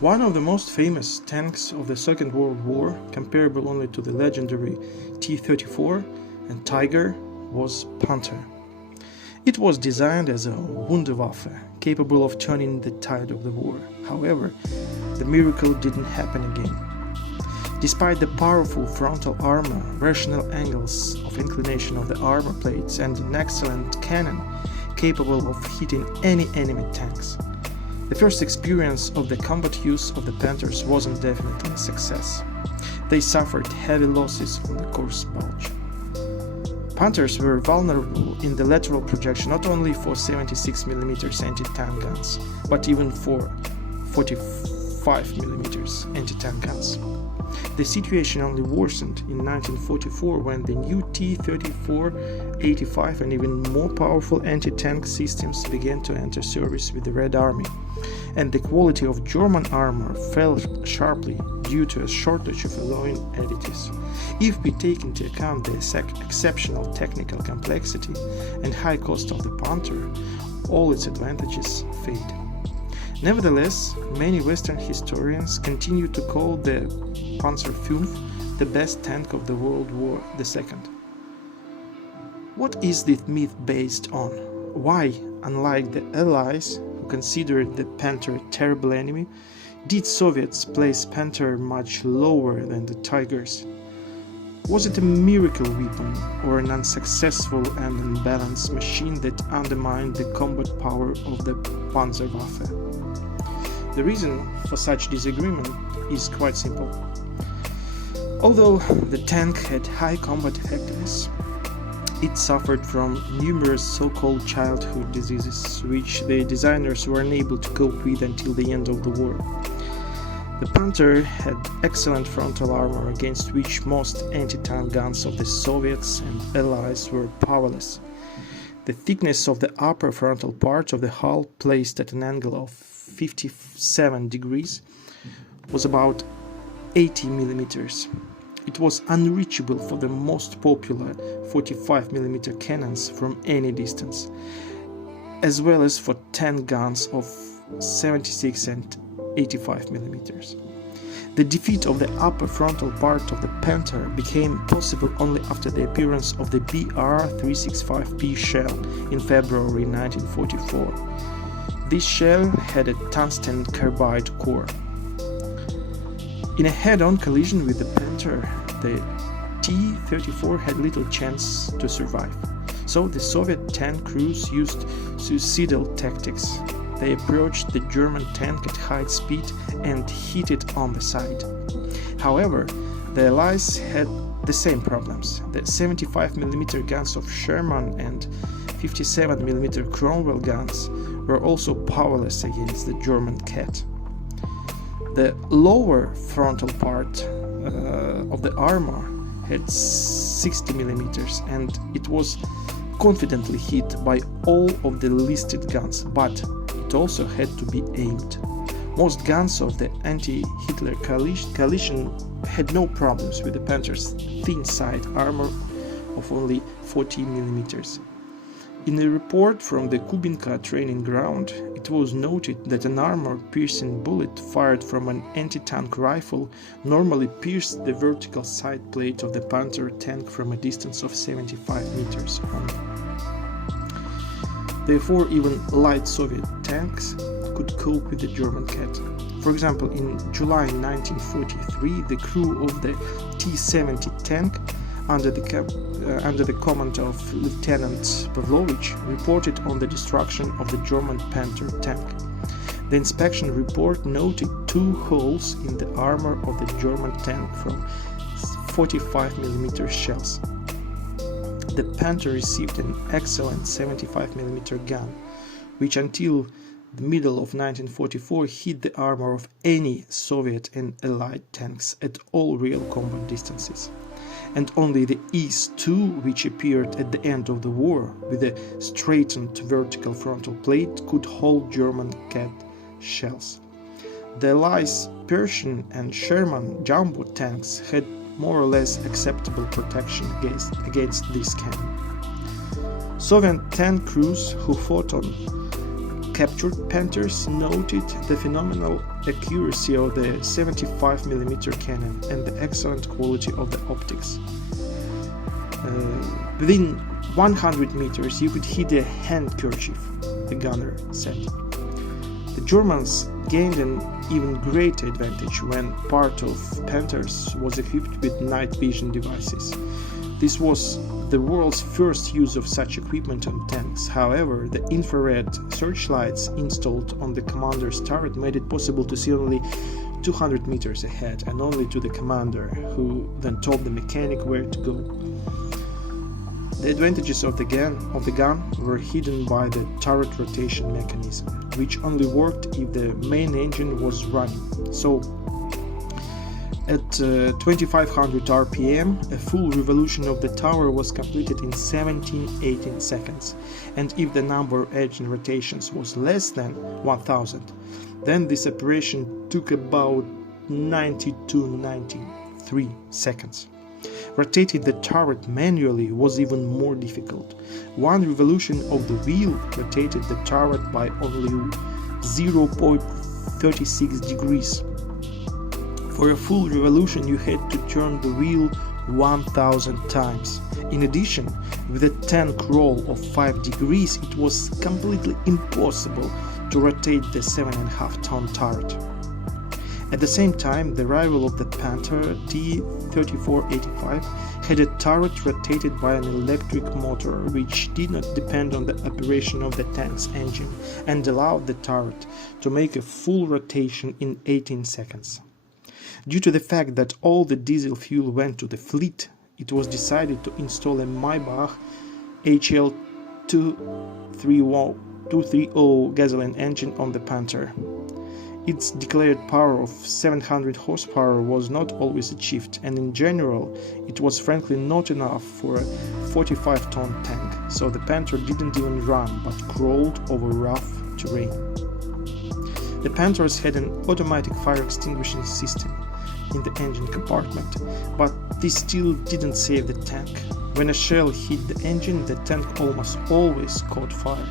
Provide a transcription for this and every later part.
One of the most famous tanks of the Second World War, comparable only to the legendary T-34 and Tiger, was Panther. It was designed as a Wunderwaffe, capable of turning the tide of the war. However, the miracle didn't happen again. Despite the powerful frontal armor, rational angles of inclination of the armor plates, and an excellent cannon capable of hitting any enemy tanks, the first experience of the combat use of the Panthers wasn't definitely a success. They suffered heavy losses on the course bulge. Panthers were vulnerable in the lateral projection not only for 76mm anti-tank guns, but even for 45mm anti-tank guns. The situation only worsened in 1944 when the new T-34, 85 and even more powerful anti-tank systems began to enter service with the Red Army, and the quality of German armor fell sharply due to a shortage of alloying additives. If we take into account the exceptional technical complexity and high cost of the Panther, all its advantages fade. Nevertheless, many Western historians continue to call the Panzer V the best tank of the World War II. What is this myth based on? Why, unlike the Allies, who considered the Panther a terrible enemy, did Soviets place Panther much lower than the Tigers? Was it a miracle weapon or an unsuccessful and unbalanced machine that undermined the combat power of the Wunderwaffe? The reason for such disagreement is quite simple. Although the tank had high combat effectiveness, it suffered from numerous so-called childhood diseases, which the designers were unable to cope with until the end of the war. The Panther had excellent frontal armor against which most anti-tank guns of the Soviets and Allies were powerless. The thickness of the upper frontal part of the hull, placed at an angle of 57 degrees, was about 80 millimeters. It was unreachable for the most popular 45mm cannons from any distance, as well as for 10 guns of 76 and 85mm. The defeat of the upper frontal part of the Panther became possible only after the appearance of the BR-365P shell in February 1944. This shell had a tungsten carbide core. In a head-on collision with the Panther, the T-34 had little chance to survive, so the Soviet tank crews used suicidal tactics. They approached the German tank at high speed and hit it on the side. However, the Allies had the same problems. The 75mm guns of Sherman and 57mm Cromwell guns were also powerless against the German Cat. The lower frontal part of the armor had 60mm, and it was confidently hit by all of the listed guns, but it also had to be aimed. Most guns of the anti-Hitler coalition had no problems with the Panther's thin side armor of only 40mm. In a report from the Kubinka training ground, it was noted that an armor-piercing bullet fired from an anti-tank rifle normally pierced the vertical side plate of the Panther tank from a distance of 75 meters only. Therefore, even light Soviet tanks could cope with the German Cat. For example, in July 1943, the crew of the T-70 tank, under the command of Lieutenant Pavlovich, reported on the destruction of the German Panther tank. The inspection report noted 2 holes in the armor of the German tank from 45mm shells. The Panther received an excellent 75mm gun, which until the middle of 1944 hit the armor of any Soviet and Allied tanks at all real combat distances. and only the Is-2, which appeared at the end of the war with a straightened vertical frontal plate, could hold German Cat shells. The Allies' Pershing and Sherman jumbo tanks had more or less acceptable protection against this cannon. Soviet tank crews who fought on captured Panthers noted the phenomenal accuracy of the 75mm cannon and the excellent quality of the optics. Within 100 meters you could hit a handkerchief, the gunner said. The Germans gained an even greater advantage when part of Panthers was equipped with night vision devices. This was the world's first use of such equipment on tanks. However, the infrared searchlights installed on the commander's turret made it possible to see only 200 meters ahead and only to the commander, who then told the mechanic where to go. The advantages of the gun were hidden by the turret rotation mechanism, which only worked if the main engine was running. So, at 2500 RPM, a full revolution of the tower was completed in 17-18 seconds, and if the number of engine rotations was less than 1000, then this operation took about 90-93 seconds. Rotating the turret manually was even more difficult. One revolution of the wheel rotated the turret by only 0.36 degrees. For a full revolution you had to turn the wheel 1000 times. In addition, with a tank roll of 5 degrees it was completely impossible to rotate the 7.5-ton turret. At the same time, the rival of the Panther T-3485 had a turret rotated by an electric motor which did not depend on the operation of the tank's engine and allowed the turret to make a full rotation in 18 seconds. Due to the fact that all the diesel fuel went to the fleet, it was decided to install a Maybach HL 230 gasoline engine on the Panther. Its declared power of 700 horsepower was not always achieved, and in general it was frankly not enough for a 45-ton tank, so the Panther didn't even run but crawled over rough terrain. The Panthers had an automatic fire extinguishing system in the engine compartment, but this still didn't save the tank. When a shell hit the engine, the tank almost always caught fire.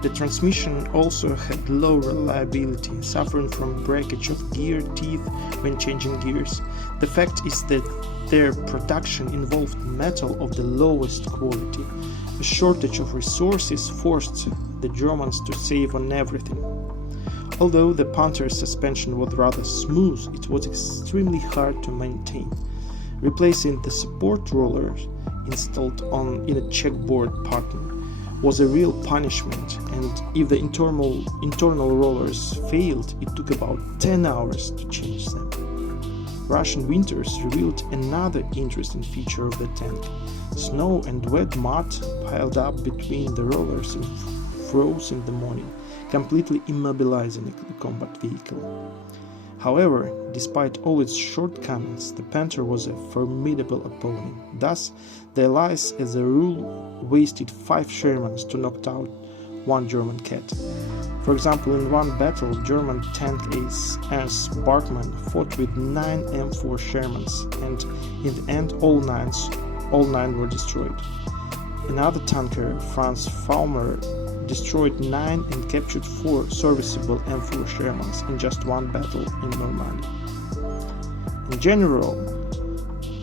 The transmission also had low reliability, suffering from breakage of gear teeth when changing gears. The fact is that their production involved metal of the lowest quality. A shortage of resources forced the Germans to save on everything. Although the Panther's suspension was rather smooth, it was extremely hard to maintain. Replacing the support rollers installed in a checkboard pattern was a real punishment, and if the internal rollers failed, it took about 10 hours to change them. Russian winters revealed another interesting feature of the tank. Snow and wet mud piled up between the rollers and froze in the morning, completely immobilizing the combat vehicle. However, despite all its shortcomings, the Panther was a formidable opponent. Thus, the Allies, as a rule, wasted 5 Shermans to knock out 1 German Cat. For example, in one battle, German tank ace Ernst Barkmann fought with 9 M4 Shermans, and in the end all 9 were destroyed. Another tanker, Franz Faumer, destroyed 9 and captured 4 serviceable M4 Shermans in just one battle in Normandy. In general,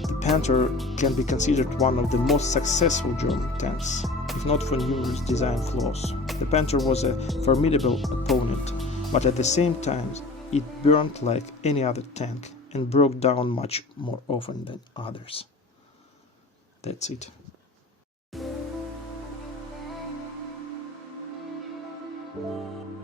the Panther can be considered one of the most successful German tanks, if not for numerous design flaws. The Panther was a formidable opponent, but at the same time it burned like any other tank and broke down much more often than others. That's it. Thank you.